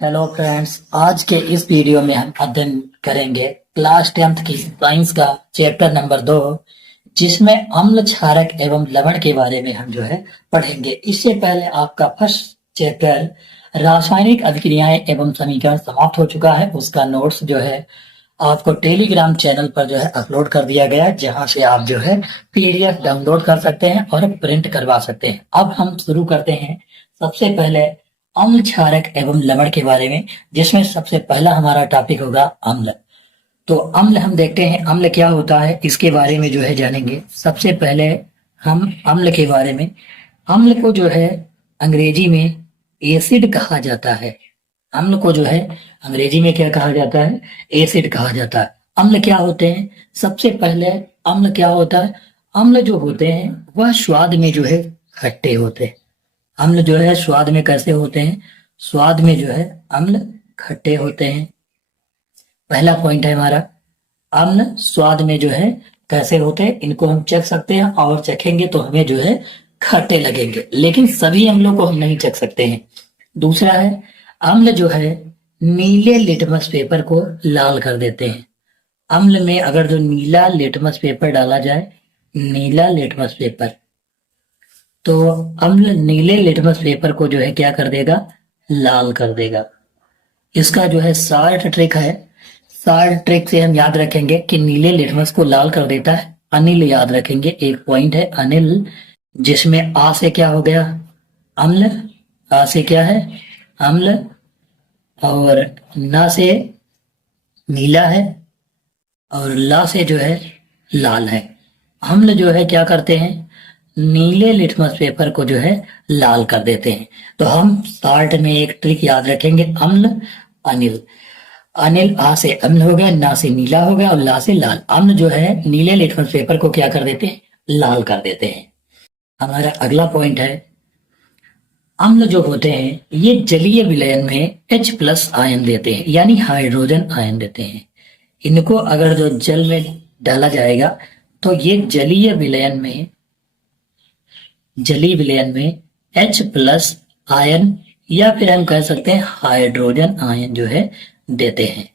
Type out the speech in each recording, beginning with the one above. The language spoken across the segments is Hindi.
हेलो फ्रेंड्स, आज के इस वीडियो में हम अध्ययन करेंगे क्लास 10th की साइंस का चैप्टर नंबर 2, जिसमें अम्ल, क्षारक एवं लवण के बारे में हम पढ़ेंगे। इससे पहले आपका फर्स्ट चैप्टर रासायनिक अभिक्रियाएं एवं समीकरण समाप्त हो चुका है। उसका नोट्स आपको टेलीग्राम चैनल पर अपलोड कर दिया गया है, जहां से आप पीडीएफ डाउनलोड कर सकते हैं और प्रिंट करवा सकते हैं। अब हम शुरू करते हैं सबसे पहले अम्ल, क्षारक एवं लवण के बारे में, जिसमें सबसे पहला हमारा टॉपिक होगा अम्ल। तो अम्ल हम देखते हैं अम्ल क्या होता है, इसके बारे में जानेंगे। सबसे पहले हम अम्ल के बारे में, अम्ल को अंग्रेजी में एसिड कहा जाता है। अम्ल को अंग्रेजी में क्या कहा जाता है? एसिड कहा जाता है। अम्ल क्या होते हैं? सबसे पहले अम्ल क्या होता है? अम्ल जो होते हैं वह स्वाद में खट्टे होते हैं। अम्ल स्वाद में कैसे होते हैं? स्वाद में अम्ल खट्टे होते हैं। पहला पॉइंट है हमारा, अम्ल स्वाद में कैसे होते हैं, इनको हम चख सकते हैं और चखेंगे तो हमें खट्टे लगेंगे, लेकिन सभी अम्लों को हम नहीं चख सकते हैं। दूसरा है, अम्ल नीले लिटमस पेपर को लाल कर देते हैं। अम्ल में अगर जो नीला लिटमस पेपर डाला जाए, नीला लिटमस पेपर, तो अम्ल नीले लिटमस पेपर को क्या कर देगा? लाल कर देगा। इसका शार्ट ट्रिक है। शार्ट ट्रिक से हम याद रखेंगे कि नीले लिटमस को लाल कर देता है अनिल। याद रखेंगे, एक पॉइंट है अनिल, जिसमें आ से क्या हो गया? अम्ल। आ से क्या है? अम्ल। और ना से नीला है, और ला से लाल है। अम्ल क्या करते हैं? नीले लिटमस पेपर को लाल कर देते हैं। तो हम शार्ट में एक ट्रिक याद रखेंगे, अम्ल अनिल। अनिल आ से अम्ल हो गया, ना से नीला हो गया और ला से लाल। अम्ल नीले लिटमस पेपर को क्या कर देते हैं? लाल कर देते हैं। हमारा अगला पॉइंट है, अम्ल जो होते हैं ये जलीय विलयन में H+ आयन देते हैं, यानी हाइड्रोजन आयन देते हैं। इनको अगर जो जल में डाला जाएगा तो ये जलीय विलयन में H+ आयन, या फिर हम कह सकते हैं हाइड्रोजन आयन देते हैं।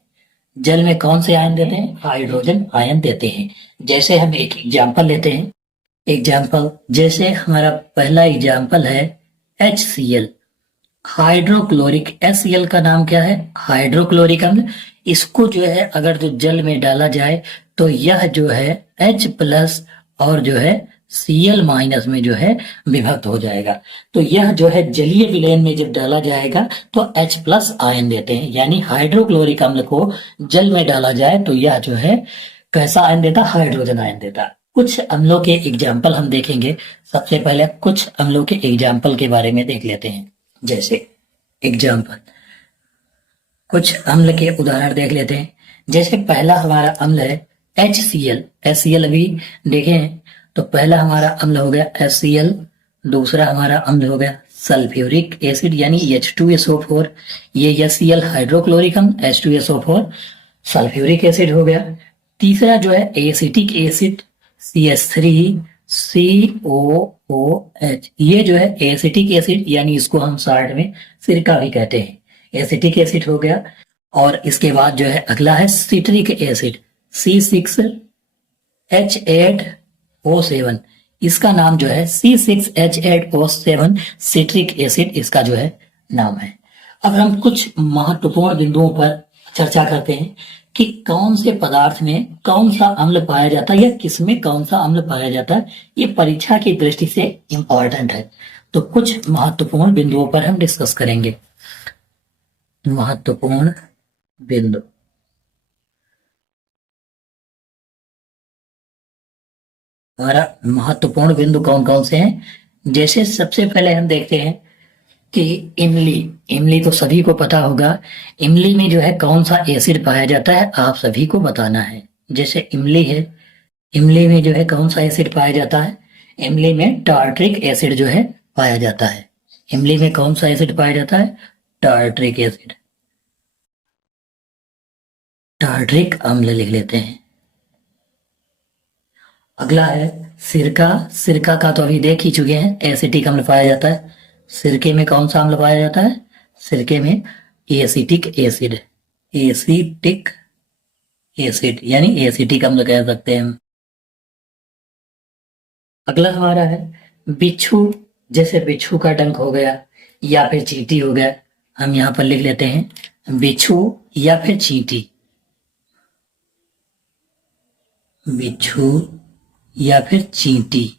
जल में कौन से आयन देते हैं? हाइड्रोजन आयन देते हैं। जैसे हम एक एग्जाम्पल लेते हैं। एग्जाम्पल जैसे हमारा पहला एग्जाम्पल है HCl, हाइड्रोक्लोरिक। HCl का नाम क्या है? हाइड्रोक्लोरिक अम्ल। इसको अगर जो जल में डाला जाए तो यह H+ और Cl- में विभक्त हो जाएगा। तो यह जलीय विलयन में जब डाला जाएगा तो H+ आयन देते हैं, यानी हाइड्रोक्लोरिक अम्ल को जल में डाला जाए तो यह कैसा आयन देता? हाइड्रोजन आयन देता। कुछ अम्लों के एग्जाम्पल हम देखेंगे। सबसे पहले कुछ अम्लों के एग्जाम्पल के बारे में देख लेते हैं। जैसे एग्जाम्पल, कुछ अम्ल के उदाहरण देख लेते हैं। जैसे पहला हमारा अम्ल है HCl। HCl अभी देखें तो पहला हमारा अम्ल हो गया HCl। दूसरा हमारा अम्ल हो गया सल्फ्यूरिक एसिड, यानी H2SO4। ये HCl हाइड्रोक्लोरिक अम्ल, H2SO4 सल्फ्यूरिक एसिड हो गया। तीसरा एसिटिक एसिड CH3COOH, ये एसिटिक एसिड, यानी इसको हम शॉर्ट में सिरका भी कहते हैं। एसिटिक एसिड हो गया। और इसके बाद अगला है सिट्रिक एसिड C6H8O7। इसका नाम C6H8O7 सिट्रिक एसिड, इसका नाम है। अब हम कुछ महत्वपूर्ण बिंदुओं पर चर्चा करते हैं कि कौन से पदार्थ में कौन सा अम्ल पाया जाता है या किसमें कौन सा अम्ल पाया जाता है। ये परीक्षा की दृष्टि से इंपॉर्टेंट है। तो कुछ महत्वपूर्ण बिंदुओं पर हम डिस्कस करेंगे। महत्वपूर्ण बिंदु, हमारा महत्वपूर्ण बिंदु कौन कौन से हैं? जैसे सबसे पहले हम देखते हैं कि इमली। इमली तो सभी को पता होगा। इमली में कौन सा एसिड पाया जाता है, आप सभी को बताना है। जैसे इमली है, इमली में कौन सा एसिड पाया जाता है? इमली में टार्ट्रिक एसिड पाया जाता है। इमली में कौन सा एसिड पाया जाता है? Tartaric acid. टार्ट्रिक अम्ल लिख लेते हैं। अगला है सिरका। सिरका का तो अभी देख ही चुके हैं, एसिटिक अम्ल पाया जाता है। सिरके में कौन सा अम्ल पाया जाता है? सिरके में एसिटिक एसिड, एसिटिक एसिड यानी एसिटिक अम्ल कह सकते हैं हम। अगला हमारा है बिच्छू, जैसे बिच्छू का डंक हो गया या फिर चींटी हो गया, हम यहाँ पर लिख लेते हैं बिच्छू या फिर चींटी, बिच्छू या फिर चींटी।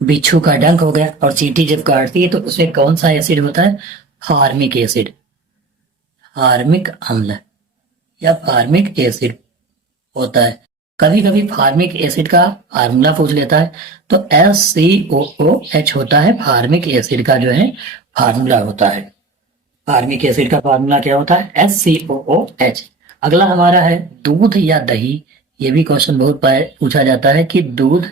बिच्छू का डंक हो गया और चींटी जब काटती है तो उसमें कौन सा एसिड होता है? फार्मिक एसिड, फार्मिक अम्ल या फार्मिक एसिड होता है। कभी कभी फार्मिक एसिड का फार्मूला पूछ लेता है तो FCOOH होता है, फार्मिक एसिड का जो है फार्मूला होता है। फार्मिक एसिड का फार्मूला क्या होता है? FCOOH। अगला हमारा है दूध या दही। ये भी क्वेश्चन बहुत पूछा जाता है कि दूध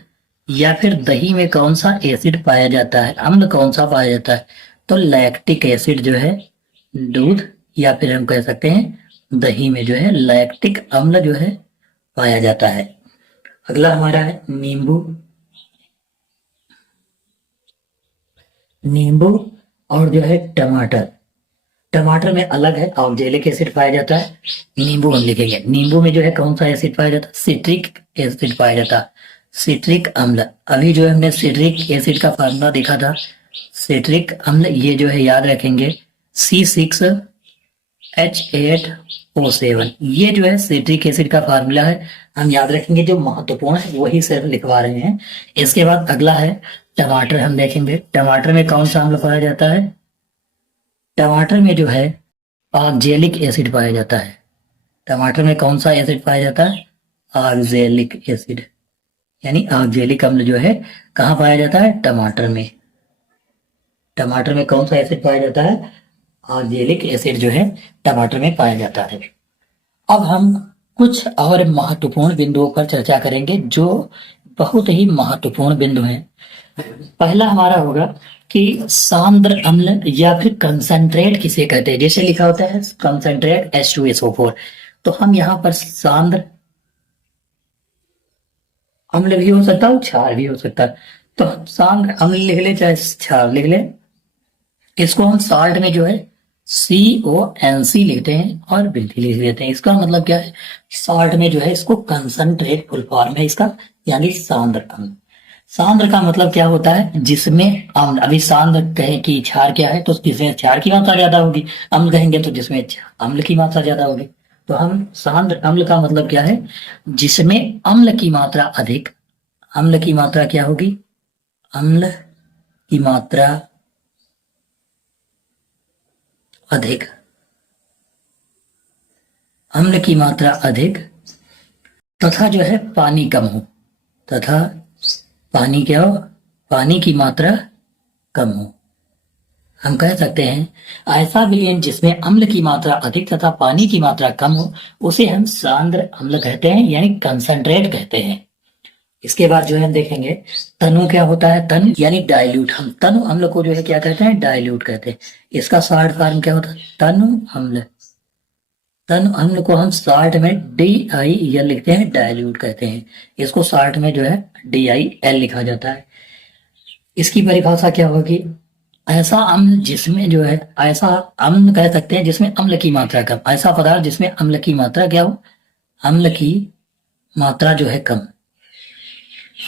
या फिर दही में कौन सा एसिड पाया जाता है, अम्ल कौन सा पाया जाता है? तो लैक्टिक एसिड जो है दूध या फिर हम कह सकते हैं दही में जो है लैक्टिक अम्ल जो है पाया जाता है। अगला हमारा है नींबू, नींबू और जो है टमाटर। टमाटर में अलग है ऑक्जेलिक एसिड पाया जाता है, नींबू हम लिखेंगे। नींबू में जो है कौन सा एसिड पाया जाता है? सिट्रिक एसिड पाया जाता है, सिट्रिक अम्ल। अभी जो हमने सिट्रिक एसिड का फार्मूला देखा था, सिट्रिक अम्ल ये जो है याद रखेंगे C6H8O7, ये जो है सिट्रिक एसिड का फार्मूला है, हम याद रखेंगे। जो महत्वपूर्ण है वही सिर्फ लिखवा रहे हैं। इसके बाद अगला है टमाटर, हम देखेंगे टमाटर में कौन सा अम्ल पाया जाता है? टमाटर में जो है ऑक्जेलिक एसिड पाया जाता है। टमाटर में कौन सा एसिड पाया जाता है? ऑक्जेलिक एसिड यानी ऑक्जेलिक अम्ल जो है कहाँ पाया जाता है? टमाटर में। टमाटर में कौन सा एसिड पाया जाता है? ऑक्जेलिक एसिड जो है टमाटर में पाया जाता है। अब हम कुछ और महत्वपूर्ण बिंदुओं पर चर्चा करेंगे जो बहुत ही महत्वपूर्ण बिंदु हैं। पहला हमारा होगा कि सांद्र अम्ल या फिर कंसंट्रेट किसे कहते हैं? जैसे लिखा होता है कंसंट्रेट H2SO4, तो हम यहाँ पर सांद्र अम्ल भी हो सकता है, क्षार भी हो सकता है। तो हम सांद्र अम्ल लिख ले चाहे क्षार लिख ले, इसको हम साल्ट में जो है CONC लिखते हैं और बिल्कुल लिख लेते हैं। इसका मतलब क्या है? साल्ट में जो है इसको कंसंट्रेट फुल फॉर्म है इसका, यानी सांद्र अम्ल। सांद्र का मतलब क्या होता है? जिसमें अम्ल, अभी सांद्र कहें कि क्षार क्या है तो जिसमें क्षार की मात्रा ज्यादा होगी, अम्ल कहेंगे तो जिसमें अम्ल की मात्रा ज्यादा होगी। तो हम सांद्र अम्ल का मतलब क्या है? जिसमें अम्ल की मात्रा अधिक। अम्ल की मात्रा क्या होगी? अम्ल की मात्रा अधिक, अम्ल की मात्रा अधिक तथा जो है पानी कम हो, तथा पानी क्या हो? पानी की मात्रा कम हो। हम कह सकते हैं ऐसा विलयन जिसमें अम्ल की मात्रा अधिक तथा पानी की मात्रा कम हो उसे हम सांद्र अम्ल कहते हैं, यानी कंसंट्रेट कहते हैं। इसके बाद जो है हम देखेंगे तनु क्या होता है? तनु यानी डाइल्यूट। हम तनु अम्ल को जो है क्या कहते हैं? डाइल्यूट कहते हैं। इसका शॉर्ट फॉर्म क्या होता है? तनु अम्ल। तनु अम्ल को हम शॉर्ट में DIL लिखते हैं, डाइल्यूट कहते हैं। इसको शॉर्ट में जो है DIL लिखा जाता है। इसकी परिभाषा क्या होगी? ऐसा अम्ल जिसमें जो है, ऐसा अम्ल कह सकते हैं जिसमें अम्ल की मात्रा कम, ऐसा पदार्थ जिसमें अम्ल की मात्रा क्या हो? अम्ल की मात्रा जो है कम।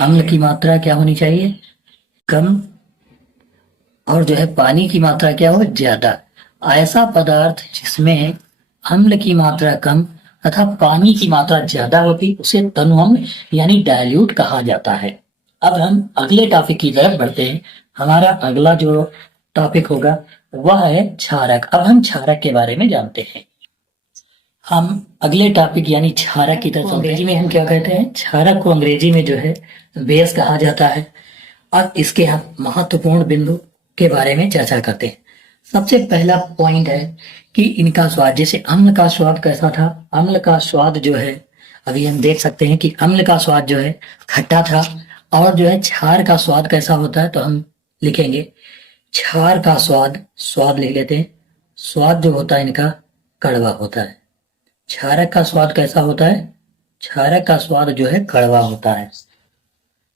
अम्ल की मात्रा क्या होनी चाहिए? कम। और जो है पानी की मात्रा क्या हो? ज्यादा। ऐसा पदार्थ जिसमें अम्ल की मात्रा कम तथा पानी की मात्रा ज्यादा होती उसे तनु अम्ल यानी डाइल्यूट कहा जाता है। अब हम अगले टॉपिक की तरफ बढ़ते हैं। हमारा अगला जो टॉपिक होगा वह है क्षारक। अब हम क्षारक के बारे में जानते हैं। हम अगले टॉपिक यानी क्षारक की तरफ, अंग्रेजी में हम क्या कहते हैं? क्षारक को अंग्रेजी में जो है बेस कहा जाता है। और इसके हम महत्वपूर्ण बिंदु के बारे में चर्चा करते हैं। सबसे पहला पॉइंट है कि इनका स्वाद, जैसे अम्ल का स्वाद कैसा था? अम्ल का स्वाद जो है अभी हम देख सकते हैं कि अम्ल का स्वाद जो है खट्टा था। और जो है क्षार का स्वाद कैसा होता है? तो हम लिखेंगे क्षार का स्वाद, स्वाद लिख लेते हैं, स्वाद जो होता है इनका कड़वा होता है। क्षारक का स्वाद कैसा होता है? क्षारक का स्वाद जो है कड़वा होता है।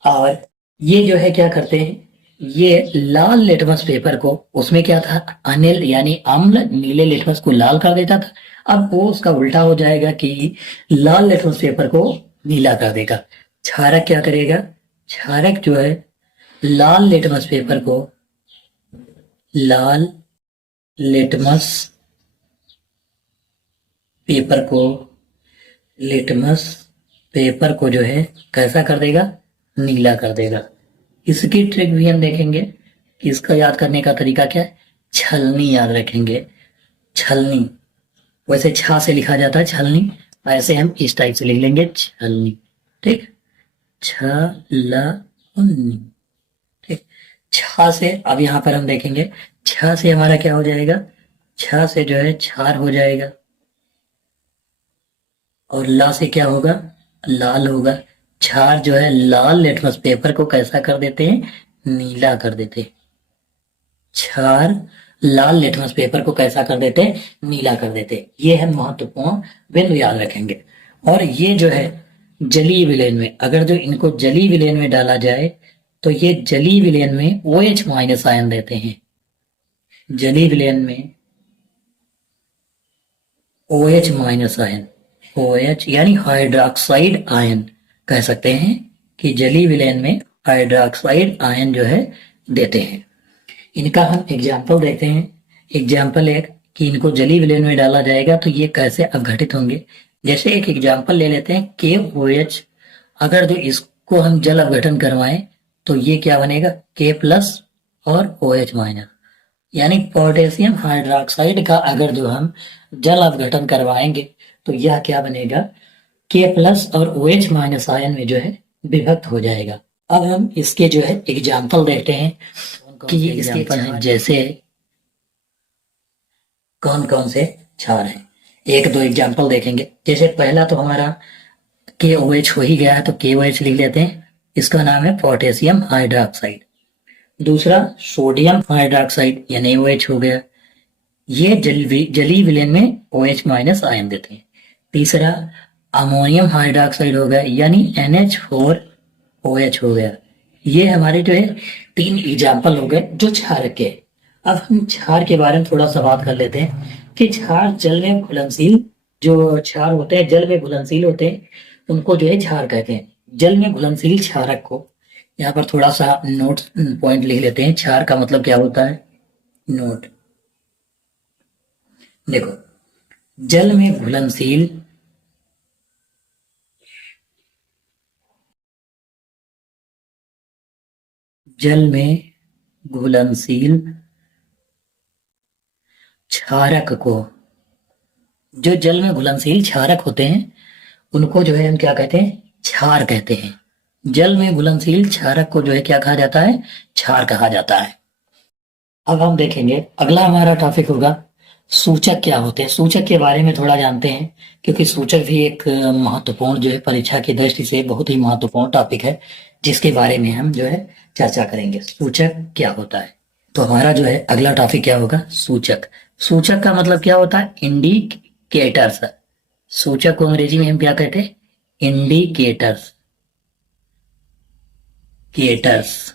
और ये जो है क्या करते हैं? ये लाल लिटमस पेपर को, उसमें क्या था, अनिल यानी अम्ल नीले लिटमस को लाल कर देता था। अब वो उसका उल्टा हो जाएगा कि लाल लिटमस पेपर को नीला कर देगा। क्षारक क्या करेगा, क्षारक जो है लाल लिटमस पेपर को, लाल लिटमस पेपर को, लिटमस पेपर को जो है कैसा कर देगा, नीला कर देगा। इसकी ट्रिक भी हम देखेंगे कि इसका याद करने का तरीका क्या है, छलनी याद रखेंगे। छलनी, वैसे छा से लिखा जाता है छलनी, ऐसे हम इस टाइप से लिख लेंगे छलनी, ठीक, छलनी, ठीक। छा से अब यहाँ पर हम देखेंगे, छा से हमारा क्या हो जाएगा, छा से जो है क्षार हो जाएगा, और ला से क्या होगा, लाल होगा। क्षार जो है लाल लिटमस पेपर को कैसा कर देते हैं, नीला कर देते हैं। क्षार लाल लिटमस पेपर को कैसा कर देते हैं, नीला कर देते हैं। ये है महत्वपूर्ण बिंदु, याद रखेंगे। और ये जो है जलीय विलयन में, अगर जो इनको जलीय विलयन में डाला जाए तो ये जलीय विलयन में OH माइनस आयन देते हैं। जलीय विलयन में OH माइनस आयन, OH यानी हाइड्रोक्साइड आयन कह सकते हैं कि जलीय विलयन में हाइड्रोक्साइड आयन जो है देते हैं। इनका हम एग्जाम्पल देखते हैं। एग्जाम्पल एक कि इनको जलीय विलयन में डाला जाएगा तो ये कैसे अपघटित होंगे। जैसे एक एग्जाम्पल ले लेते हैं KOH, अगर जो इसको हम जल अपघटन करवाएं तो ये क्या बनेगा, K+ और OH माइनस, यानी पोटेशियम हाइड्रोक्साइड का अगर जो हम जल अपघटन करवाएंगे तो यह क्या बनेगा, K+ और OH माइनस आयन में जो है विभक्त हो जाएगा। अब हम इसके जो है एग्जाम्पल देखते हैं कि ये इसके एग्जाम्पल जैसे कौन कौन से क्षार हैं। एक दो एग्जाम्पल देखेंगे। जैसे पहला तो हमारा KOH हो ही गया है तो KOH लिख लेते हैं, इसका नाम है पोटेशियम हाइड्रोक्साइड। दूसरा सोडियम हाइड्रोक्साइड यानी OH हो गया, ये जलीय विलयन में OH माइनस आयन देते हैं। तीसरा अमोनियम हाइड्रोक्साइड हो गया यानी NH4OH हो गया। ये हमारे जो है 3 एग्जाम्पल हो गए जो क्षारक के। अब हम क्षार के बारे में थोड़ा सा बात कर लेते हैं कि क्षार जल में घुलनशील, जो क्षार होते हैं जल में घुलनशील होते हैं उनको जो है क्षार कहते हैं। जल में घुलनशील क्षारक को यहाँ पर थोड़ा सा नोट पॉइंट लिख लेते हैं। क्षार का मतलब क्या होता है, नोट देखो, जल में घुलनशील जल में घुलनशील क्षारक को, जो जल में घुलनशील क्षारक होते हैं उनको जो है हम क्या कहते हैं, क्षार कहते हैं। जल में घुलनशील क्षारक को जो है क्या कहा जाता है, क्षार कहा जाता है। अब हम देखेंगे अगला हमारा टॉपिक होगा सूचक क्या होते हैं। सूचक के बारे में थोड़ा जानते हैं क्योंकि सूचक भी एक महत्वपूर्ण जो है परीक्षा की दृष्टि से बहुत ही महत्वपूर्ण टॉपिक है जिसके बारे में हम जो है चर्चा करेंगे। सूचक क्या होता है, तो हमारा जो है अगला टॉपिक क्या होगा, सूचक। सूचक का मतलब क्या होता है, इंडिकेटर्स। सूचक को अंग्रेजी में हम क्या कहते हैं, इंडिकेटर्स, केटर्स,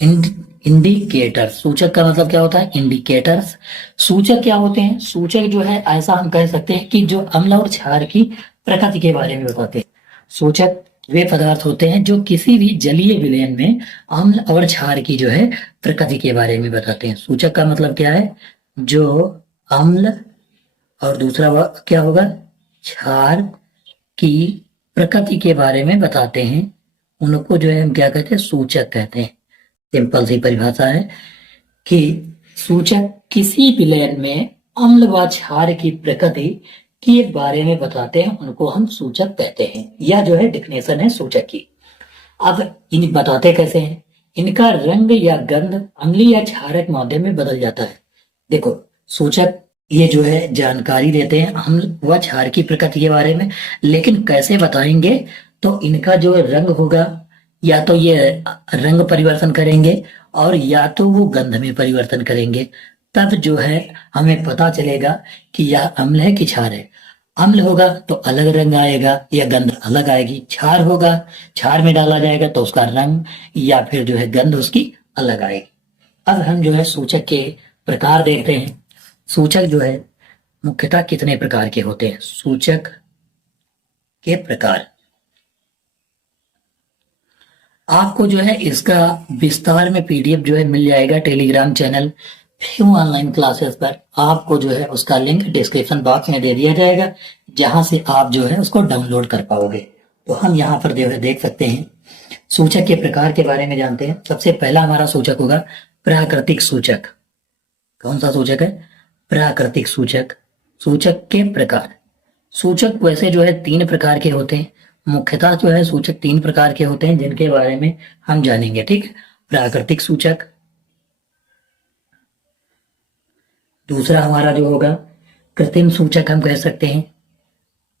इंडिकेटर। सूचक का मतलब क्या होता है, इंडिकेटर्स। सूचक क्या होते हैं, सूचक जो है ऐसा हम कह सकते हैं कि जो अम्ल और क्षार की प्रकृति के बारे में बताते हैं। सूचक वे पदार्थ होते हैं जो किसी भी जलीय विलयन में अम्ल और क्षार की जो है प्रकृति के बारे में बताते हैं। सूचक का मतलब क्या है, जो अम्ल और दूसरा क्या होगा, क्षार की प्रकृति के बारे में बताते हैं, उनको जो है हम क्या कहते हैं, सूचक कहते हैं। सिंपल सी परिभाषा है कि सूचक किसी विलयन में अम्ल व क्षार की प्रकृति के बारे में बताते हैं, उनको हम सूचक कहते हैं। यह जो है डिफिनेशन है सूचक की। अब इन बताते कैसे हैं, इनका रंग या गंध अम्लीय या क्षारक माध्यम में बदल जाता है। देखो सूचक ये जो है जानकारी देते हैं अम्ल व क्षार की प्रकृति के बारे में, लेकिन कैसे बताएंगे, तो इनका जो रंग होगा या तो ये रंग परिवर्तन करेंगे और या तो वो गंध में परिवर्तन करेंगे, तब जो है हमें पता चलेगा कि यह अम्ल है कि क्षार है। अम्ल होगा तो अलग रंग आएगा या गंध अलग आएगी, क्षार होगा क्षार में डाला जाएगा तो उसका रंग या फिर जो है गंध उसकी अलग आएगी। अब हम जो है सूचक के प्रकार देखते हैं। सूचक जो है मुख्यतः कितने प्रकार के होते हैं? सूचक के प्रकार आपको जो है इसका विस्तार में पीडीएफ जो है मिल जाएगा Telegram channel few online classes पर। आपको जो है उसका लिंक डिस्क्रिप्शन बॉक्स में दे दिया जाएगा, जहां से आप जो है उसको डाउनलोड कर पाओगे। तो हम यहाँ पर जो है देख सकते हैं, सूचक के प्रकार के बारे में जानते हैं। सबसे पहला हमारा सूचक होगा प्राकृतिक सूचक। कौन सा सूचक है? प्राकृतिक सूचक। सूचक के प्रकार, सूचक वैसे जो है 3 प्रकार के होते हैं। मुख्यतः जो है सूचक 3 प्रकार के होते हैं, जिनके बारे में हम जानेंगे। ठीक है, प्राकृतिक सूचक, दूसरा हमारा जो होगा कृत्रिम सूचक हम कह सकते हैं।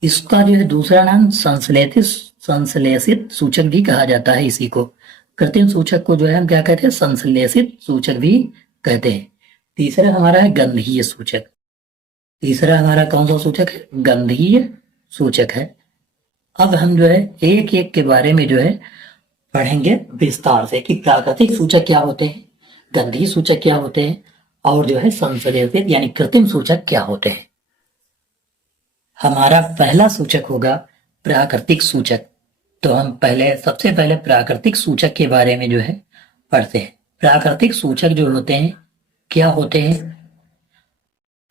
इसका जो है दूसरा नाम संश्लेषित सूचक भी कहा जाता है इसी को। कृत्रिम सूचक को जो है हम क्या कहते हैं? संश्लेषित सूचक भी कहते हैं। तीसरा हमारा है गंधीय सूचक। तीसरा हमारा कौन सा सूचक है? गंधीय सूचक है। अब हम जो है एक एक के बारे में जो है पढ़ेंगे विस्तार से कि प्राकृतिक सूचक क्या होते हैं, गंधीय सूचक क्या होते हैं, और जो है संश्लेषित यानी कृत्रिम सूचक क्या होते हैं। हमारा पहला सूचक होगा प्राकृतिक सूचक। तो हम सबसे पहले प्राकृतिक सूचक के बारे में जो है पढ़ते हैं। प्राकृतिक सूचक जो होते हैं क्या होते हैं?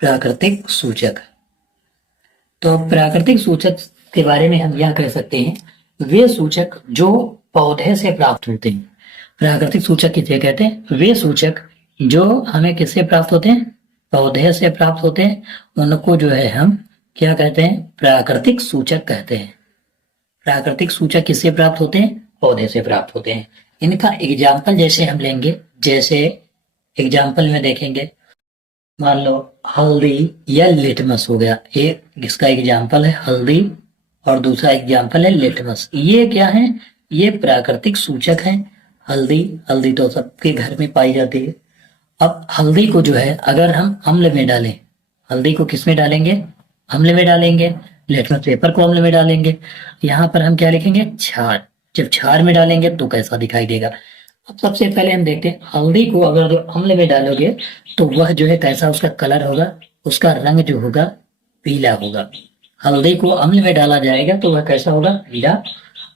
प्राकृतिक सूचक, तो प्राकृतिक सूचक के बारे में हम यह कह सकते हैं, वे सूचक जो पौधे से प्राप्त होते हैं। प्राकृतिक सूचक किसे कहते हैं? वे सूचक जो हमें किससे प्राप्त होते हैं? पौधे से प्राप्त होते हैं। उनको जो है हम क्या कहते हैं? प्राकृतिक सूचक कहते हैं। प्राकृतिक सूचक किससे प्राप्त होते हैं? पौधे से प्राप्त होते हैं। इनका एग्जाम्पल जैसे हम लेंगे, जैसे एग्जाम्पल में देखेंगे, मान लो हल्दी या लिटमस हो गया। एक इसका एग्जाम्पल है हल्दी और दूसरा एग्जाम्पल है लिटमस। ये क्या है? ये प्राकृतिक सूचक हैं। हल्दी तो सबके घर में पाई जाती है। अब हल्दी को जो है अगर हम अम्ल में डालें, हल्दी को किस में डालेंगे? अम्ल में डालेंगे। लिटमस पेपर को अम्ल में डालेंगे। यहाँ पर हम क्या लिखेंगे? क्षार। जब क्षार में डालेंगे तो कैसा दिखाई देगा? अब सबसे पहले हम देखते हैं, हल्दी को अगर जो अम्ल में डालोगे तो वह जो है कैसा उसका कलर होगा? उसका रंग जो होगा पीला होगा। हल्दी को अम्ल में डाला जाएगा तो वह कैसा होगा? पीला।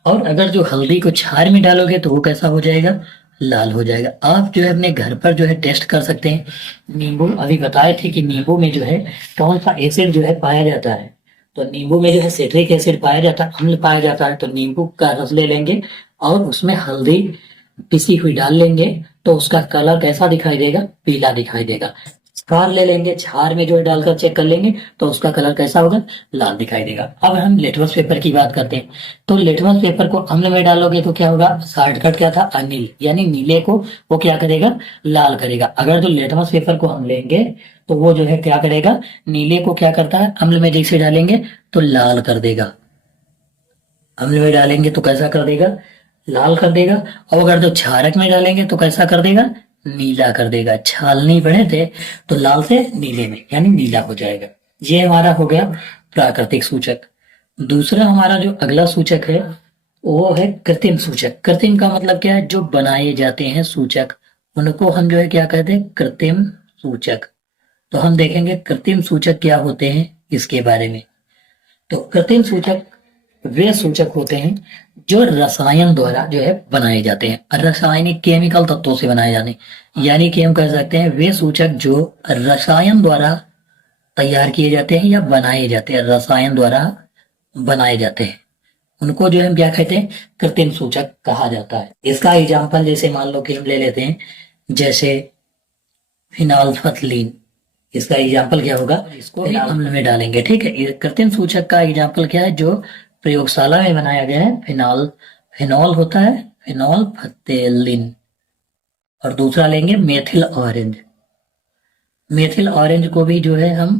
और अगर जो हल्दी को क्षार में डालोगे तो वो कैसा हो जाएगा? लाल हो जाएगा। आप जो है अपने घर पर जो है टेस्ट कर सकते हैं। नींबू अभी बताए थे कि नींबू में जो है कौन सा एसिड जो है पाया जाता है। तो नींबू में जो है सिट्रिक एसिड पाया जाता है, अम्ल पाया जाता है। तो नींबू का रस ले लेंगे और उसमें हल्दी पिसी हुई डाल लेंगे तो उसका कलर कैसा दिखाई देगा? पीला दिखाई देगा। क्षार ले लेंगे, क्षार में जो है डालकर चेक कर लेंगे तो उसका कलर कैसा होगा? लाल दिखाई देगा। अब हम लिटमस पेपर की बात करते हैं। तो लिटमस पेपर को अम्ल में डालोगे तो क्या होगा? शॉर्टकट क्या था? अनिल, यानी नीले को वो क्या करेगा? लाल करेगा। अगर जो लिटमस पेपर को हम लेंगे तो वो जो है क्या करेगा? नीले को क्या करता है? अम्ल में जैसे डालेंगे तो लाल कर देगा। अम्ल में डालेंगे तो कैसा कर देगा? लाल कर देगा। और अगर जो क्षारक में डालेंगे तो कैसा कर देगा? नीला कर देगा। छालनी पड़े थे तो लाल से नीले में यानी नीला हो जाएगा। ये हमारा हो गया प्राकृतिक सूचक। दूसरा हमारा जो अगला सूचक है वो है कृत्रिम सूचक। कृत्रिम का मतलब क्या है? जो बनाए जाते हैं सूचक, उनको हम जो है क्या कहते हैं? कृत्रिम सूचक। तो हम देखेंगे कृत्रिम सूचक क्या होते हैं इसके बारे में। तो कृत्रिम सूचक वे सूचक होते हैं जो रसायन द्वारा जो है बनाए जाते हैं। रासायनिक केमिकल तत्वों से बनाए जाने, यानी कि हम कह सकते हैं वे सूचक जो रसायन द्वारा तैयार किए जाते हैं या बनाए जाते हैं, रसायन द्वारा बनाए जाते हैं, उनको जो हम क्या कहते हैं? कृत्रिम सूचक कहा जाता है। इसका एग्जाम्पल जैसे मान लो कि हम ले लेते हैं, जैसे फिनोल्फथलीन। इसका एग्जाम्पल क्या होगा? इसको भी अम्ल में डालेंगे। ठीक है, कृत्रिम सूचक का एग्जाम्पल क्या है? जो प्रयोगशाला में बनाया गया है। फिनॉल होता है, फिनोल्फथलीन। और दूसरा लेंगे मेथिल ऑरेंज। मेथिल ऑरेंज को भी जो है हम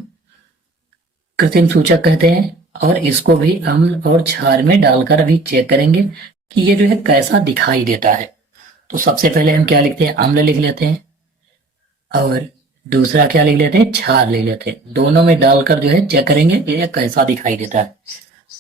कृत्रिम सूचक कहते हैं। और इसको भी अम्ल और क्षार में डालकर अभी चेक करेंगे कि ये जो है कैसा दिखाई देता है। तो सबसे पहले हम क्या लिखते हैं? अम्ल लिख लेते हैं और दूसरा क्या लिख लेते हैं? क्षार ले लेते हैं। दोनों में डालकर जो है चेक करेंगे ये कैसा दिखाई देता है।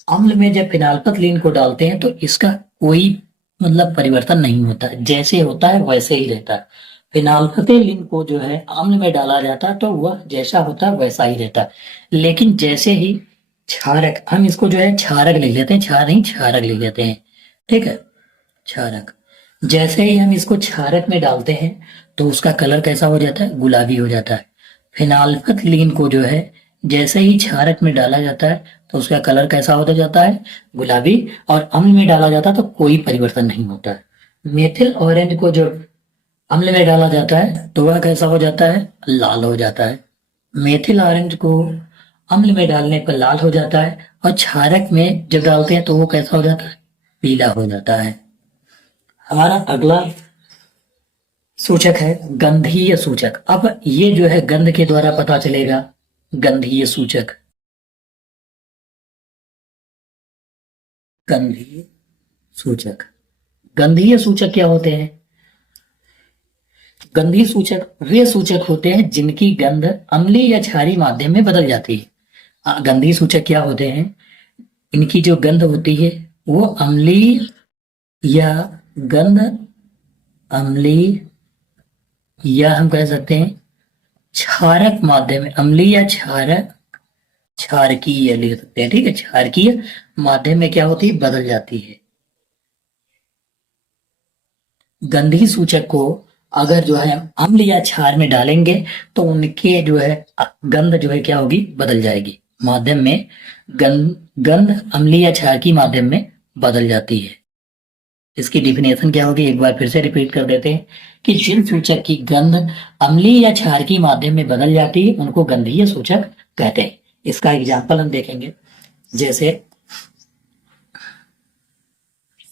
अम्ल में जब फिनोल्फथलीन को डालते हैं तो इसका कोई मतलब परिवर्तन नहीं होता, जैसे होता है वैसे ही रहता है। फिनाल्फथेलिन को जो है अम्ल में डाला जाता है तो वह जैसा होता है वैसा ही रहता है। लेकिन जैसे ही क्षारक, हम इसको जो है क्षारक लिख लेते हैं, क्षार नहीं क्षारक लिख लेते हैं, ठीक है, क्षारक। जैसे ही हम इसको क्षारक में डालते हैं तो उसका कलर कैसा हो जाता है, गुलाबी हो जाता है। फिनाल्फथलीन को जो है जैसे ही क्षारक में डाला जाता है तो उसका कलर कैसा होता जाता है, गुलाबी। और अम्ल में डाला जाता है तो कोई परिवर्तन नहीं होता है। मेथिल ऑरेंज को जब अम्ल में डाला जाता है तो वह कैसा हो जाता है, लाल हो जाता है। मेथिल ऑरेंज को अम्ल में डालने पर लाल हो जाता है और क्षारक में जब डालते हैं तो वो कैसा हो जाता है, पीला हो जाता है। हमारा अगला सूचक है गंधीय सूचक। अब ये जो है गंध के द्वारा पता चलेगा, गंधीय सूचक। गंधीय सूचक, गंधीय सूचक क्या होते हैं? गंधीय सूचक वे सूचक होते हैं जिनकी गंध अम्लीय या क्षारीय माध्यम में बदल जाती है। गंधीय सूचक क्या होते हैं? इनकी जो गंध होती है वो अम्लीय या गंध अम्लीय, या हम कह सकते हैं क्षारक माध्यम में, अम्लीय या क्षारक, क्षारकीय लिख सकते हैं, ठीक है, क्षारकीय माध्यम में क्या होती है, बदल जाती है। गंधीय सूचक को अगर जो है अम्ल या क्षार में डालेंगे तो उनके जो है गंध जो है क्या होगी, बदल जाएगी। माध्यम में गंध अम्लीय या क्षार की माध्यम में बदल जाती है। इसकी डिफिनेशन क्या होगी, एक बार फिर से रिपीट कर देते हैं कि जिन सूचक की गंध अम्लीय या क्षार की माध्यम में बदल जाती है उनको गंधीय सूचक कहते हैं। इसका एग्जाम्पल हम देखेंगे। जैसे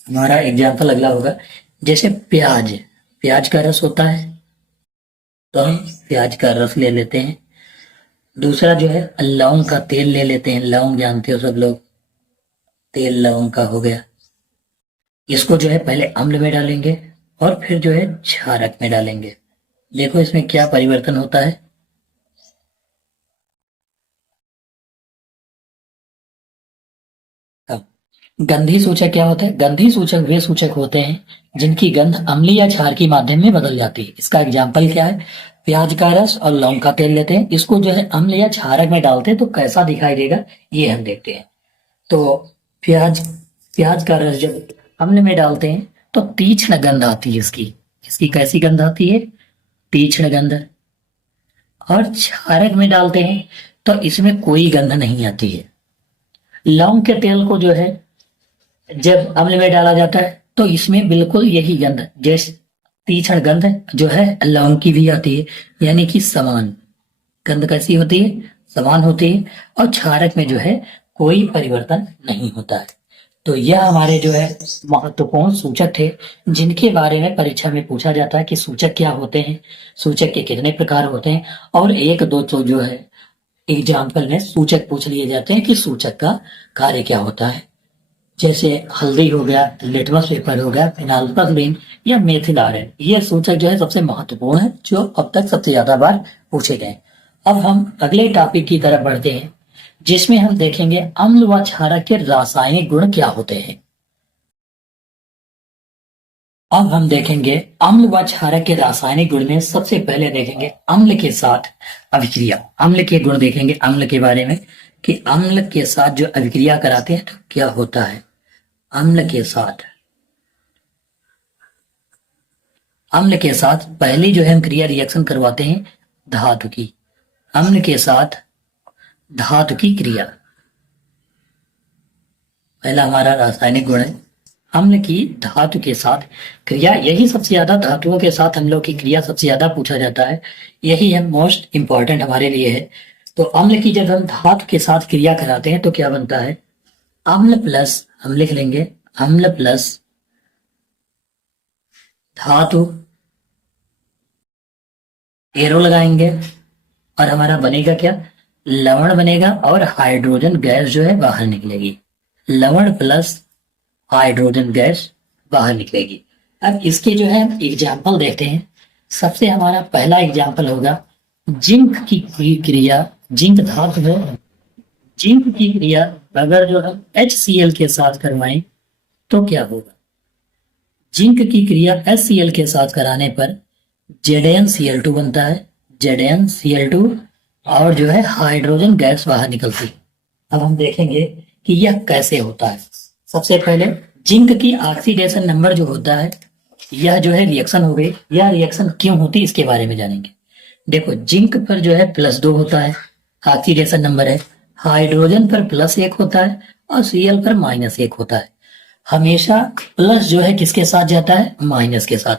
हमारा एग्जाम्पल अगला होगा, जैसे प्याज, प्याज का रस होता है तो हम प्याज का रस ले लेते हैं। दूसरा जो है लौंग का तेल ले लेते हैं, लौंग जानते हो सब लोग, तेल लौंग का हो गया। इसको जो है पहले अम्ल में डालेंगे और फिर जो है क्षारक में डालेंगे। देखो इसमें क्या परिवर्तन होता है। गंधीय सूचक क्या होता है? गंधीय सूचक वे सूचक होते हैं जिनकी गंध अम्लीय या क्षार के माध्यम में बदल जाती है। इसका एग्जाम्पल क्या है, प्याज का रस और लौंग का तेल लेते हैं, इसको जो है अम्ल या क्षारक में डालते हैं तो कैसा दिखाई देगा ये हम देखते हैं। तो प्याज प्याज का रस जब अम्ल में डालते हैं तो तीक्ष्ण गंध आती है इसकी। इसकी कैसी गंध आती है, तीक्ष्ण गंध। और क्षारक में डालते हैं तो इसमें कोई गंध नहीं आती है। लौंग के तेल को जो है जब अम्ल में डाला जाता है तो इसमें बिल्कुल यही गंध, जैसे तीक्ष्ण गंध जो है लौंग की भी आती है, यानी कि समान गंध कैसी होती है, समान होती है। और क्षारक में जो है कोई परिवर्तन नहीं होता है। तो यह हमारे जो है महत्वपूर्ण सूचक थे जिनके बारे में परीक्षा में पूछा जाता है कि सूचक क्या होते हैं, सूचक के कितने प्रकार होते हैं, और एक दो तो जो है एग्जाम्पल में सूचक पूछ लिए जाते हैं कि सूचक का कार्य क्या होता है। जैसे हल्दी हो गया, लिटमस पेपर हो गया, फिनाल्फथलीन या मेथिल आयरन, ये सूचक जो है सबसे महत्वपूर्ण है जो अब तक सबसे ज्यादा बार पूछे गए। अब हम अगले टॉपिक की तरफ बढ़ते हैं जिसमें हम देखेंगे अम्ल व क्षारक के रासायनिक गुण क्या होते हैं। अब हम देखेंगे अम्ल व क्षारक के रासायनिक गुण में सबसे पहले देखेंगे अम्ल के साथ अभिक्रिया। अम्ल के गुण देखेंगे, अम्ल के बारे में कि अम्ल के साथ जो अभिक्रिया कराते हैं तो क्या होता है। अम्ल के साथ पहली जो है हम क्रिया रिएक्शन करवाते हैं धातु की। अम्ल के साथ धातु की क्रिया पहला हमारा रासायनिक गुण है, अम्ल की धातु के साथ क्रिया। यही सबसे ज्यादा धातुओं के साथ हम लोग की क्रिया सबसे ज्यादा पूछा जाता है, यही है मोस्ट इंपॉर्टेंट हमारे लिए है। तो अम्ल की जब हम धातु के साथ क्रिया कराते हैं तो क्या बनता है, अम्ल प्लस, हम लिख लेंगे अम्ल प्लस धातु, एरो लगाएंगे और हमारा बनेगा क्या, लवण बनेगा और हाइड्रोजन गैस जो है बाहर निकलेगी। लवण प्लस हाइड्रोजन गैस बाहर निकलेगी। अब इसके जो है एग्जाम्पल देखते हैं। सबसे हमारा पहला एग्जाम्पल होगा जिंक की क्रिया, जिंक धातु है, जिंक की क्रिया अगर जो हम HCl के साथ करवाएं तो क्या होगा। जिंक की क्रिया HCl के साथ कराने पर ZnCl2 बनता है, ZnCl2, और जो है हाइड्रोजन गैस बाहर निकलती है। अब हम देखेंगे कि यह कैसे होता है। सबसे पहले जिंक की ऑक्सीडेशन नंबर जो होता है, यह जो है रिएक्शन हो गई। यह रिएक्शन क्यों होती है इसके बारे में जानेंगे। देखो, जिंक पर जो है +2 होता है, ऑक्सीडेशन नंबर है। हाइड्रोजन पर +1 होता है और Cl पर -1 होता है। हमेशा प्लस जो है किसके साथ जाता है? माइनस के साथ।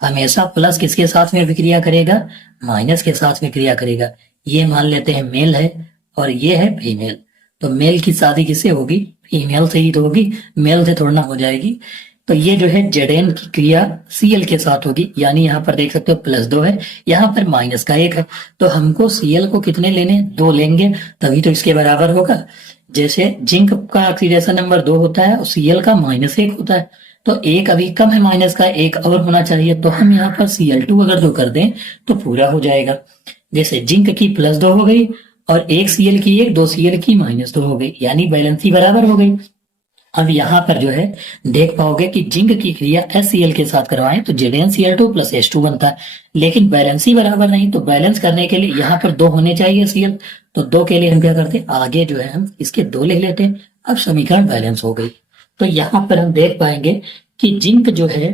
हमेशा प्लस किसके साथ में विक्रिया करेगा? माइनस के साथ में क्रिया करेगा। ये मान लेते हैं मेल है और ये है फीमेल। तो मेल की शादी किससे होगी? फीमेल से ही तो होगी, मेल से थोड़ा ना हो जाएगी। तो ये जो है Zn की क्रिया Cl के साथ होगी, यानी यहाँ पर देख सकते हो +2 है, यहाँ पर -1 है। तो हमको Cl को कितने लेने? 2 लेंगे, तभी तो इसके बराबर होगा। जैसे जिंक का ऑक्सीडेशन नंबर 2 होता है और Cl का -1 होता है, तो एक अभी कम है, माइनस का एक और होना चाहिए। तो हम यहाँ पर Cl2 अगर जो कर दें तो पूरा हो जाएगा। जैसे जिंक की +2 हो गई और एक Cl की 1, 2 Cl की -2 हो गई, यानी बैलेंसी बराबर हो गई। अब यहाँ पर जो है देख पाओगे कि जिंक की क्रिया HCl के साथ करवाएं तो ZnCl2 + H2 बनता है, लेकिन बैलेंस ही बराबर नहीं। तो बैलेंस करने के लिए यहाँ पर 2 होने चाहिए Cl, तो 2 के लिए हम क्या करते हैं, आगे जो है हम इसके 2 लिख लेते हैं। अब समीकरण बैलेंस हो गई। तो यहाँ पर हम देख पाएंगे कि जिंक जो है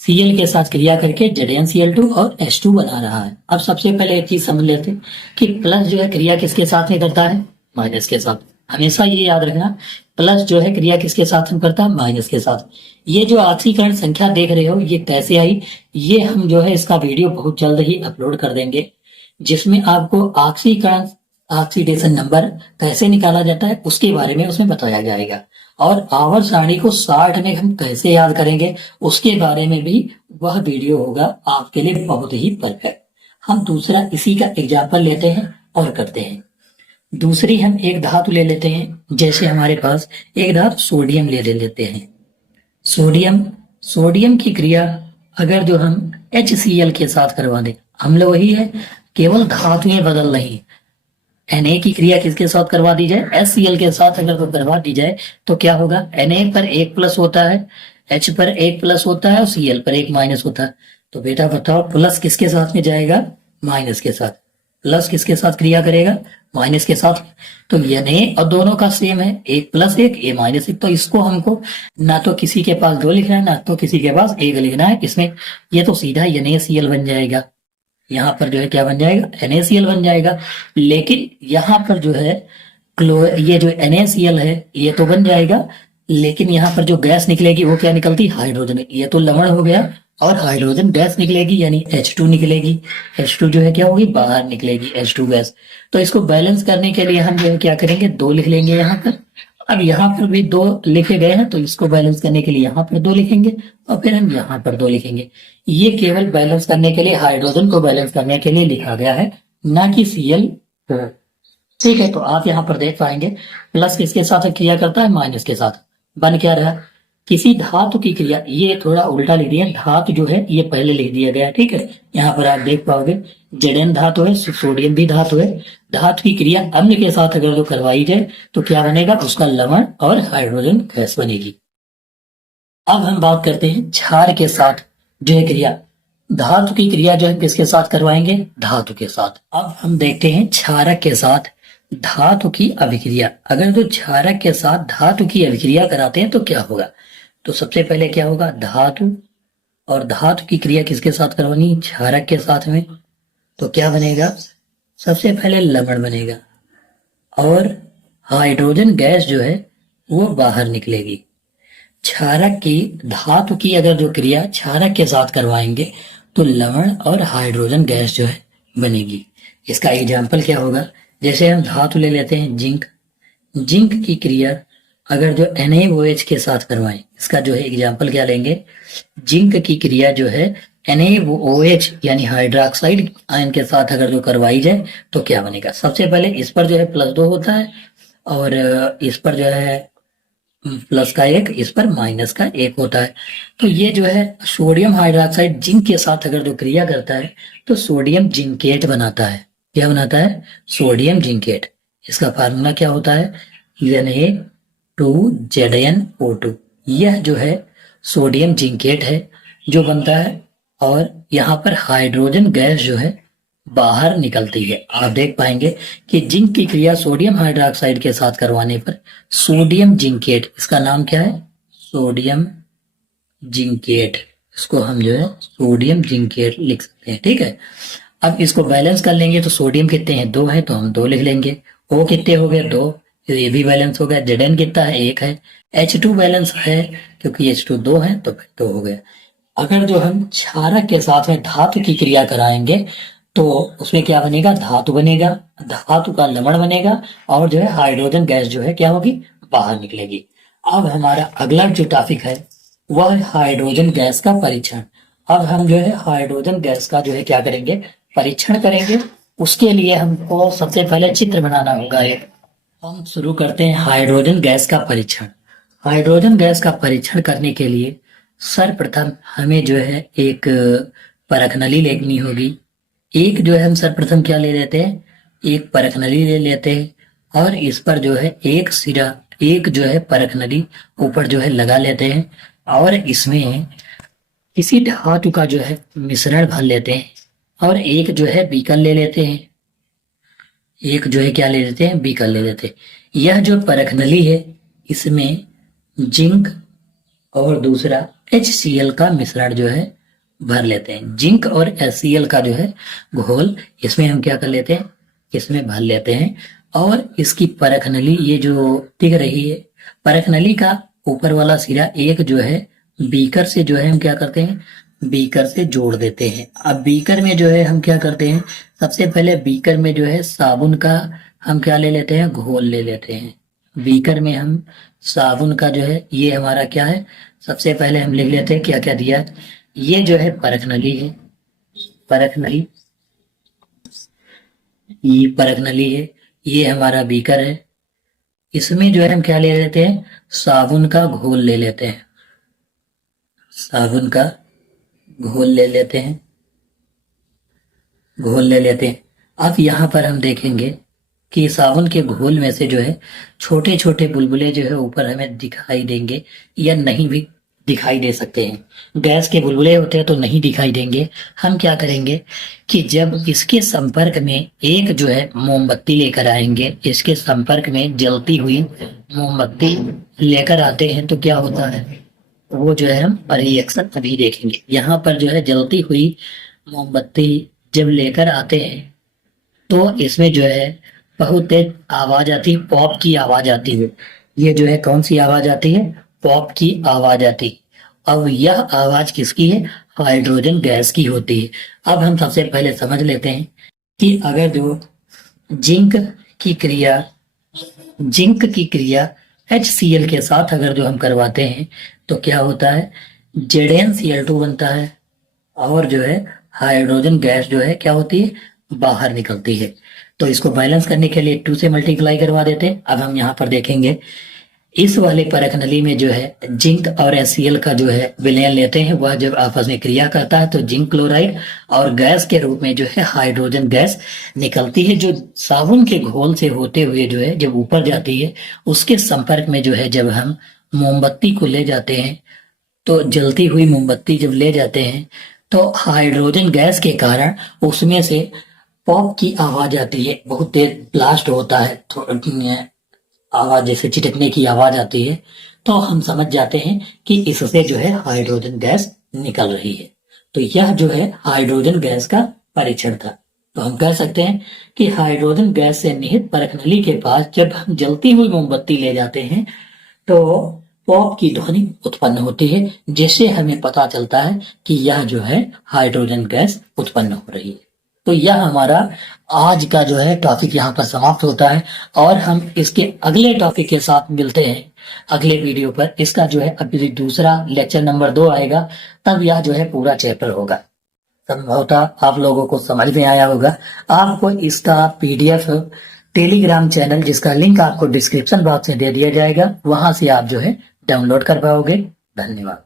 Cl के साथ क्रिया करके ZnCl2 और H2 बना रहा है। अब सबसे पहले एक चीज समझ लेते हैं कि प्लस जो है क्रिया किसके साथ में करता है? माइनस के साथ। हमेशा ये याद रखना, प्लस जो है क्रिया किसके साथ में करता है? माइनस के साथ। ये जो ऑक्सीकरण संख्या देख रहे हो ये कैसे आई, ये हम जो है इसका वीडियो बहुत जल्द ही अपलोड कर देंगे, जिसमें आपको ऑक्सीकरण ऑक्सीडेशन नंबर कैसे निकाला जाता है उसके बारे में उसमें बताया जाएगा। और आवर्त सारणी को 60 में हम कैसे याद करेंगे उसके बारे में भी वह वीडियो होगा आपके लिए बहुत ही परफेक्ट। हम दूसरा इसी का एग्जाम्पल लेते हैं और करते हैं। दूसरी हम एक धातु ले लेते हैं, जैसे हमारे पास एक धातु सोडियम ले लेते हैं। सोडियम की क्रिया अगर जो हम HCl के साथ करवा दें, अम्ल वही है, केवल धातुएं बदल रही। Na की क्रिया किसके साथ करवा दी जाए? HCl के साथ अगर तो करवा दी जाए तो क्या होगा? Na पर 1+ होता है, H पर 1+ होता है और Cl पर 1 माइनस होता है। तो बेटा बताओ प्लस किसके साथ में जाएगा? माइनस के साथ। प्लस किसके साथ क्रिया करेगा? माइनस के साथ। तो Na और दोनों का सेम है, 1+1 A -1। तो इसको हमको ना तो किसी के पास 2 लिखना है ना तो किसी के पास 1 लिखना है। इसमें ये तो सीधा NaCl बन जाएगा। यहाँ पर जो है क्या बन जाएगा? NaCl बन जाएगा। लेकिन यहाँ पर जो है ये जो NaCl है ये तो बन जाएगा, लेकिन यहाँ पर जो गैस निकलेगी वो क्या निकलती? हाइड्रोजन। ये तो लवण हो गया और हाइड्रोजन गैस निकलेगी, यानी H2 निकलेगी। H2 जो है क्या होगी? बाहर निकलेगी, H2 गैस। तो इसको बैलेंस करने के लिए हम जो है क्या करेंगे? 2 लिख लेंगे यहाँ पर। अब यहाँ पर भी 2 लिखे गए हैं तो इसको बैलेंस करने के लिए यहाँ पर 2 लिखेंगे और फिर हम यहाँ पर 2 लिखेंगे। ये केवल बैलेंस करने के लिए, हाइड्रोजन को बैलेंस करने के लिए लिखा गया है, ना कि Cl। ठीक है, तो आप यहाँ पर देख पाएंगे प्लस किसके साथ क्रिया करता है? माइनस के साथ। बन क्या रहा? किसी धातु की क्रिया, ये थोड़ा उल्टा लिख दिया, धातु जो है ये पहले लिख दिया गया है। ठीक है, यहाँ पर आप देख पाओगे Zn धातु है, सोडियम भी धातु है। धातु की क्रिया अम्ल के साथ अगर जो करवाई जाए तो क्या बनेगा? उसका लवण और हाइड्रोजन गैस बनेगी। अब हम बात करते हैं क्षार के साथ जो है क्रिया। धातु की क्रिया जो है किसके साथ करवाएंगे? धातु के साथ। अब हम देखते हैं क्षारक के साथ धातु की अभिक्रिया। अगर जो क्षारक के साथ धातु की अभिक्रिया कराते हैं तो क्या होगा? तो सबसे पहले क्या होगा? धातु और धातु की क्रिया किसके साथ करवानी? क्षारक के साथ में। तो क्या बनेगा? सबसे पहले लवण बनेगा और हाइड्रोजन गैस जो है वो बाहर निकलेगी। क्षारक की, धातु की अगर जो क्रिया क्षारक के साथ करवाएंगे तो लवण और हाइड्रोजन गैस जो है बनेगी। इसका एग्जाम्पल क्या होगा? जैसे हम धातु ले लेते हैं जिंक। जिंक की क्रिया अगर जो NaOH के साथ करवाएं, इसका जो है एग्जाम्पल क्या लेंगे? जिंक की क्रिया जो है NaOH यानी हाइड्रोक्साइड आयन के साथ अगर जो करवाई जाए तो क्या बनेगा? सबसे पहले इस पर जो है +2 होता है और इस पर जो है प्लस का 1, इस पर माइनस का 1 होता है। तो ये जो है सोडियम हाइड्रोक्साइड जिंक के साथ अगर जो क्रिया करता है तो सोडियम जिंकेट बनाता है। क्या बनाता है? Sodium zincate. इसका फार्मूला क्या होता है? Na2ZnO2। यह जो है सोडियम जिंकेट है जो बनता है, और यहाँ पर हाइड्रोजन गैस जो है बाहर निकलती है। आप देख पाएंगे कि जिंक की क्रिया सोडियम हाइड्रोक्साइड के साथ करवाने पर सोडियम जिंकेट, इसका नाम क्या है, सोडियम जिंकेट, इसको हम जो है सोडियम जिंकेट लिख सकते हैं। ठीक है, अब इसको बैलेंस कर लेंगे तो सोडियम कितने हैं, 2 है, तो हम 2 लिख लेंगे। ओ कितने हो गए, 2, ये भी बैलेंस हो गया। Zn कितना है, 1 है। H2 बैलेंस है क्योंकि H2 2 है, तो फिर 2 हो गया। अगर जो हम क्षारक के साथ में धातु की क्रिया कराएंगे तो उसमें क्या बनेगा, धातु बनेगा, धातु का लवण बनेगा, और जो है हाइड्रोजन गैस जो है क्या होगी, बाहर निकलेगी। अब हमारा अगला जो टॉपिक है वह है हाइड्रोजन गैस का परीक्षण। अब हम जो है हाइड्रोजन गैस का जो है क्या करेंगे, परीक्षण करेंगे। उसके लिए हमको सबसे पहले चित्र बनाना होगा एक। हम शुरू करते हैं हाइड्रोजन गैस का परीक्षण। हाइड्रोजन गैस का परीक्षण करने के लिए सर्वप्रथम हमें जो है एक परखनली लेनी होगी। एक जो है हम सर्वप्रथम क्या ले लेते हैं, एक परखनली ले लेते हैं, और इस पर जो है एक सिरा, एक जो है परखनली ऊपर जो है लगा लेते हैं, और इसमें किसी धातु का जो है मिश्रण भर लेते हैं, और एक जो है बीकर ले लेते हैं, एक जो है क्या ले लेते हैं, बीकर ले लेते हैं। यह जो परखनली है इसमें जिंक और दूसरा HCl का मिश्रण जो है भर लेते हैं। जिंक और HCl का जो है घोल इसमें हम क्या कर लेते हैं, इसमें भर लेते हैं। और इसकी परखनली ये जो दिख रही है, परखनली का ऊपर वाला सिरा एक जो है बीकर से जो है हम क्या करते हैं, बीकर से जोड़ देते हैं। अब बीकर में जो है हम क्या करते हैं, सबसे पहले बीकर में जो है साबुन का हम क्या ले लेते हैं, घोल ले लेते हैं। बीकर में हम साबुन का जो है, ये हमारा क्या है, सबसे पहले हम लिख लेते हैं क्या क्या दिया। ये जो है परखनली है, परखनली, ये परखनली है, ये हमारा बीकर है। इसमें जो है हम क्या ले लेते हैं, साबुन का घोल ले लेते हैं, साबुन का घोल ले लेते हैं, घोल ले लेते हैं। अब यहाँ पर हम देखेंगे कि साबुन के घोल में से जो है छोटे छोटे बुलबुले जो है ऊपर हमें दिखाई देंगे या नहीं भी दिखाई दे सकते हैं। गैस के बुलबुले होते हैं तो नहीं दिखाई देंगे। हम क्या करेंगे कि जब इसके संपर्क में एक जो है मोमबत्ती लेकर आएंगे, इसके संपर्क में जलती हुई मोमबत्ती लेकर आते हैं तो क्या होता है, वो जो है हम रिएक्शन अभी देखेंगे। यहाँ पर जो है जलती हुई मोमबत्ती जब लेकर आते हैं तो इसमें जो है बहुत तेज आवाज आती है, पॉप की आवाज आती है। ये जो है कौन सी आवाज आती है, पॉप की आवाज आती। अब यह आवाज किसकी है, हाइड्रोजन गैस की होती है। अब हम सबसे पहले समझ लेते हैं कि अगर जो जिंक की क्रिया, जिंक की क्रिया HCl के साथ अगर जो हम करवाते हैं तो क्या होता है, ZnCl2 बनता है, और जो है हाइड्रोजन गैस जो है क्या होती है, बाहर निकलती है। तो इसको बैलेंस करने के लिए 2 से मल्टीप्लाई करवा देते हैं। अब हम यहाँ पर देखेंगे इस वाले परखनली में जो है जिंक और HCl का जो है विलयन लेते हैं, वह जब आपस में क्रिया करता है तो जिंक क्लोराइड और गैस के रूप में जो है हाइड्रोजन गैस निकलती है, जो साबुन के घोल से होते हुए जो है जब ऊपर जाती है, उसके संपर्क में जो है जब हम मोमबत्ती को ले जाते हैं, तो जलती हुई मोमबत्ती जब ले जाते हैं तो हाइड्रोजन गैस के कारण उसमें से पॉप की आवाज आती है, बहुत तेज ब्लास्ट होता है, थोड़ी आवाज जैसे चिटकने की आवाज आती है। तो हम समझ जाते हैं कि इससे जो है हाइड्रोजन गैस निकल रही है। तो यह जो है हाइड्रोजन गैस का परीक्षण था। तो हम कह सकते हैं कि हाइड्रोजन गैस से निहित परखनली के पास जब हम जलती हुई मोमबत्ती ले जाते हैं तो पॉप की ध्वनि उत्पन्न होती है, जिससे हमें पता चलता है कि यह जो है हाइड्रोजन गैस उत्पन्न हो रही है। तो यह हमारा आज का जो है टॉपिक यहाँ पर समाप्त होता है, और हम इसके अगले टॉपिक के साथ मिलते हैं अगले वीडियो पर। इसका जो है अभी दूसरा लेक्चर नंबर 2 आएगा, तब यह जो है पूरा चैप्टर होगा। संभवतः आप लोगों को समझ में आया होगा। आपको इसका PDF टेलीग्राम चैनल, जिसका लिंक आपको डिस्क्रिप्शन बॉक्स में दे दिया जाएगा, वहां से आप जो है डाउनलोड कर पाओगे। धन्यवाद।